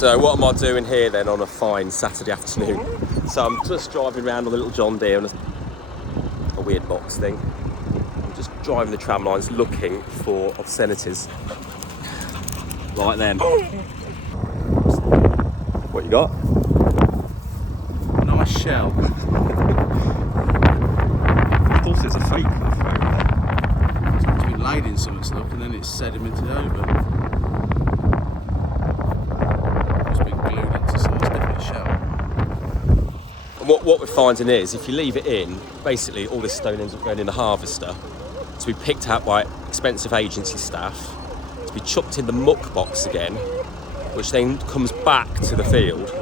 So what am I doing here then on a fine Saturday afternoon? So I'm just driving around on a little John Deere and a weird box thing. I'm just driving the tram lines looking for obscenities like them. What you got? Nice shell. I thought it was a fake. It's been laid in something look and then it's sedimented over. It's been glued into some, it's definitely a shell. And what we're finding is, if you leave it in, basically all this stone ends up going in the harvester to be picked out by expensive agency staff, to be chucked in the muck box again, which then comes back to the field.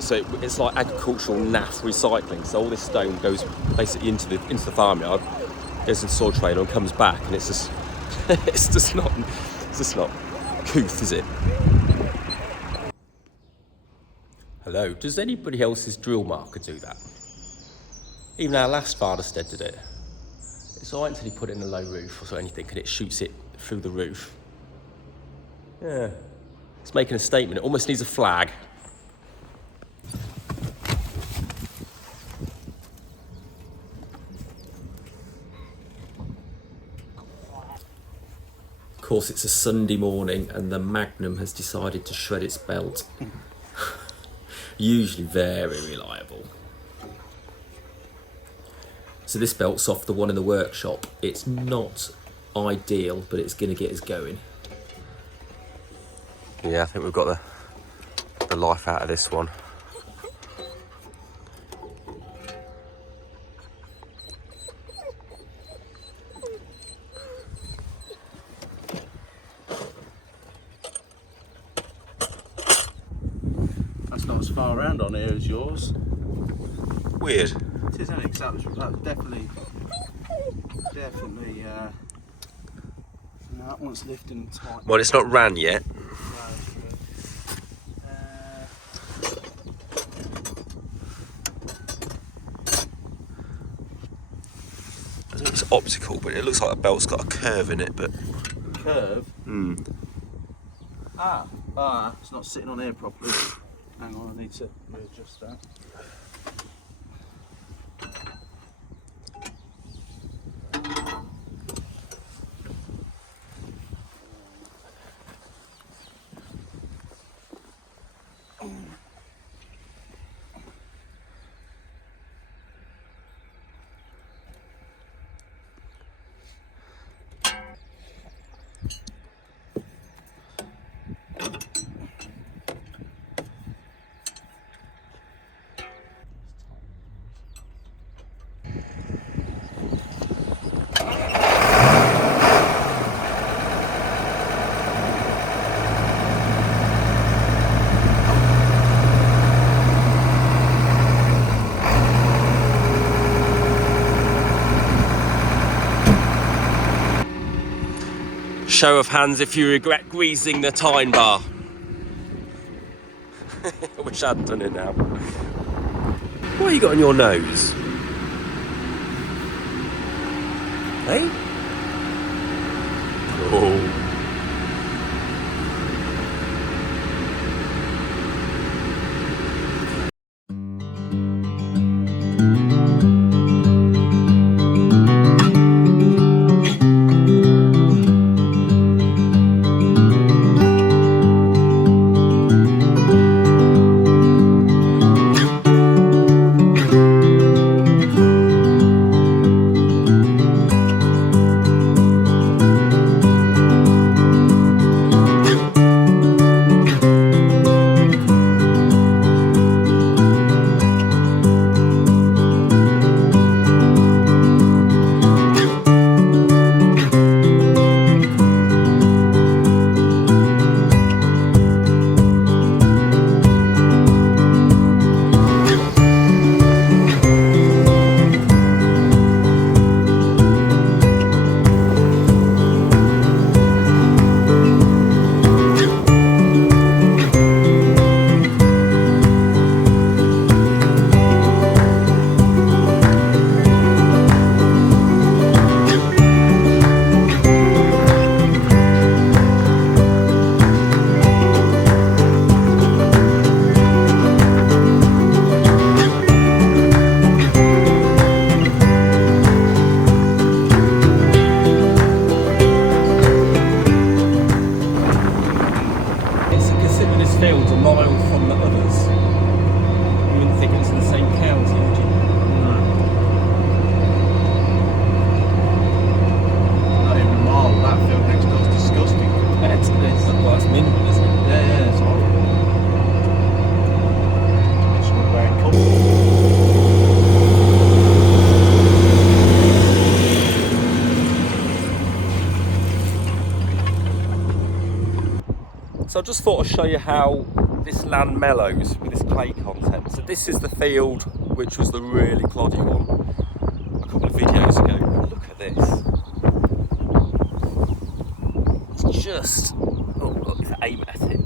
So it's like agricultural naff recycling. So all this stone goes basically into the farmyard, goes into the soil trailer and comes back, and it's just it's just not couth, is it? Hello. Does anybody else's drill marker do that? Even our last farderstead did it. It's alright until you put it in a low roof or anything, and it shoots it through the roof. Yeah, it's making a statement. It almost needs a flag. Of course, it's a Sunday morning and the Magnum has decided to shred its belt. Usually very reliable. So this belt's off the one in the workshop. It's not ideal, but it's going to get us going. Yeah, I think we've got the life out of this one. That's not as far around on here as yours. Weird. It is, isn't it? 'Cause that was definitely, no, that one's lifting tight. Well, it's not ran yet. I think it's optical, but it looks like the belt's got a curve in it, but... Curve? Hmm. It's not sitting on here properly. Hang on, I need to readjust that. Show of hands if you regret greasing the time bar. I wish I'd done it now. What have you got on your nose? Hey? Oh. So I just thought I'd show you how this land mellows with this clay content. So this is the field which was the really cloddy one a couple of videos ago. Look at this. It's just, oh look, if I aim at it.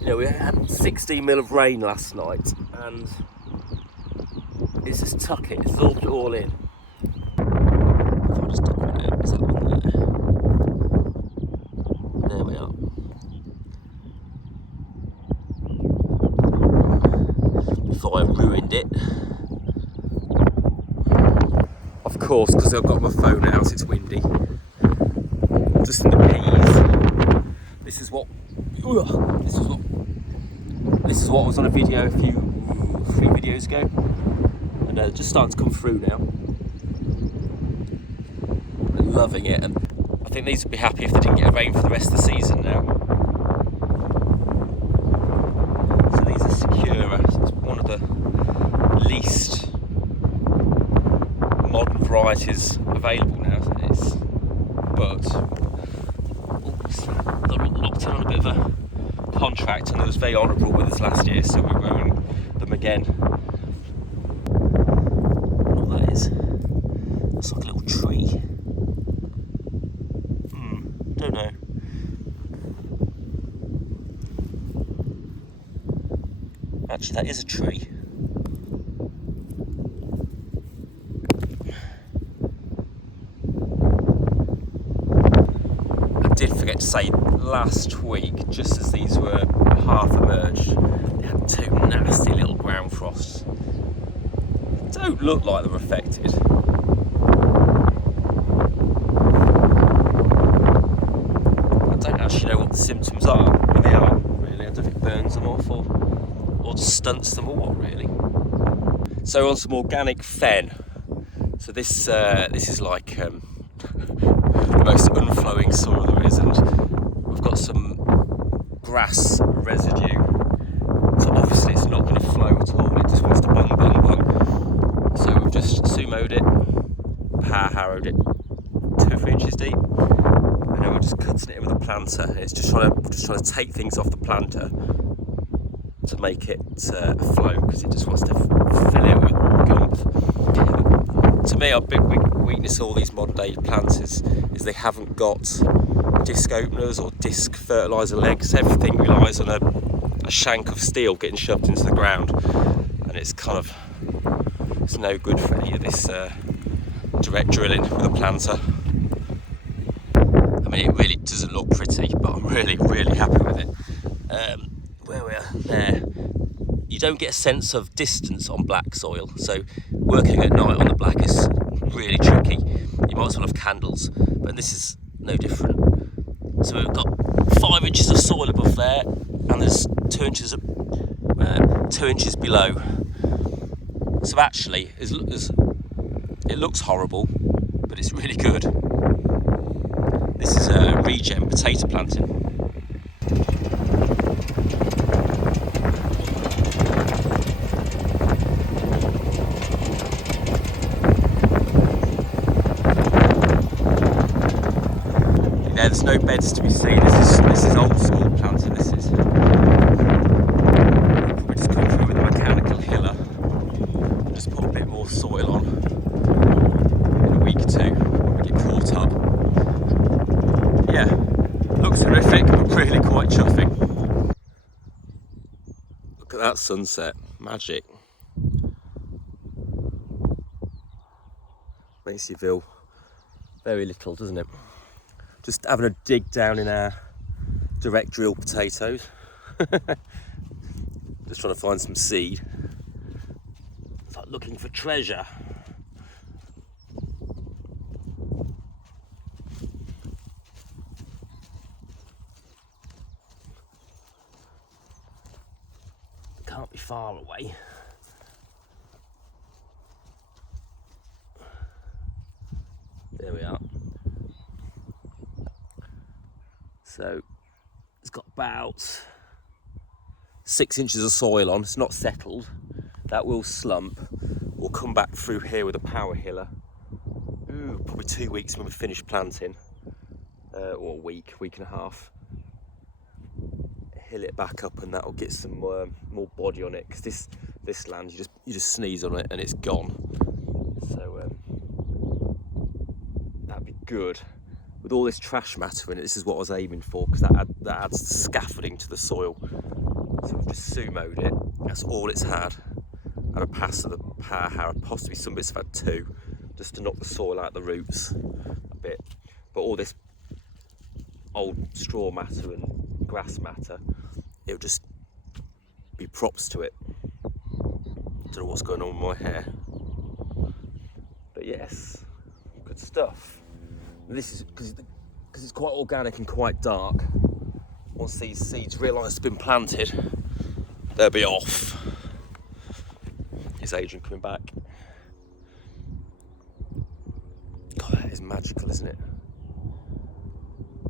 You know, we had 16 mil of rain last night and it's just tuck it, it's absorbed it all in. If I just document it, is that one there? There we are. Before I ruined it. Of course, because I've got my phone out, it's windy. Just in the peas. This is what was on a video 3 videos ago, and just starting to come through now. I'm loving it, and I think these would be happy if they didn't get rain for the rest of the season now. So these are Secura. It's one of the least modern varieties available now. But they're locked in on a bit of a contract, and it was very honourable with us last year, so we ruined them again. What that is? It's like a little tree. Don't know. Actually, that is a tree. I did forget to say last week, just as these were half emerged, they had 2 nasty little ground frosts. They don't look like they're affected. I don't actually know what the symptoms are, when they are, really. I don't know if it burns them off or just stunts them or what, really. So on some organic fen. So this is like the most unflowing soil there is, and we've got some grass residue. So obviously it's not going to flow at all. It just wants to bung, bung, bung. So we've just sumoed it, power harrowed it 2 or 3 inches deep, and then we're just cutting it in with a planter. And it's just trying to take things off the planter to make it flow, because it just wants to fill it with gump. To me, our big weakness of all these modern day plants is they haven't got disc openers or disc fertiliser legs. Everything relies on a shank of steel getting shoved into the ground, and it's no good for any of this direct drilling with a planter. I mean, it really doesn't look pretty, but I'm really happy with it. Where we are there, you don't get a sense of distance on black soil, so working at night on the black is really tricky. You might as well have candles, but this is no different. So we've got 5 inches of soil above there, and there's 2 inches below. So actually, it looks horrible, but it's really good. This is a regen potato planting. There's no beds to be seen. This is old school planting. This is. We just come through with a mechanical hiller. Just put a bit more soil on in a week or 2 when we get caught up. Yeah, looks horrific, but really quite chuffing. Look at that sunset, magic. Makes you feel very little, doesn't it? Just having a dig down in our direct drill potatoes. Just trying to find some seed. It's like looking for treasure. Can't be far away. There we are. So it's got about 6 inches of soil on. It's not settled. That will slump. We'll come back through here with a power hiller. Probably 2 weeks when we finish planting, or a week and a half. hill it back up, and that'll get some more body on it, because this land, you just sneeze on it and it's gone. So that'd be good. With all this trash matter in it, this is what I was aiming for, because that adds scaffolding to the soil. So we've just sumoed it. That's all it's had. Had a pass of the power harrow, possibly some bits have had 2, just to knock the soil out the roots a bit. But all this old straw matter and grass matter, it'll just be props to it. Don't know what's going on with my hair. But yes, good stuff. This is because it's quite organic and quite dark. Once these seeds realise they've been planted, they'll be off. Is Adrian coming back? God, that is magical, isn't it?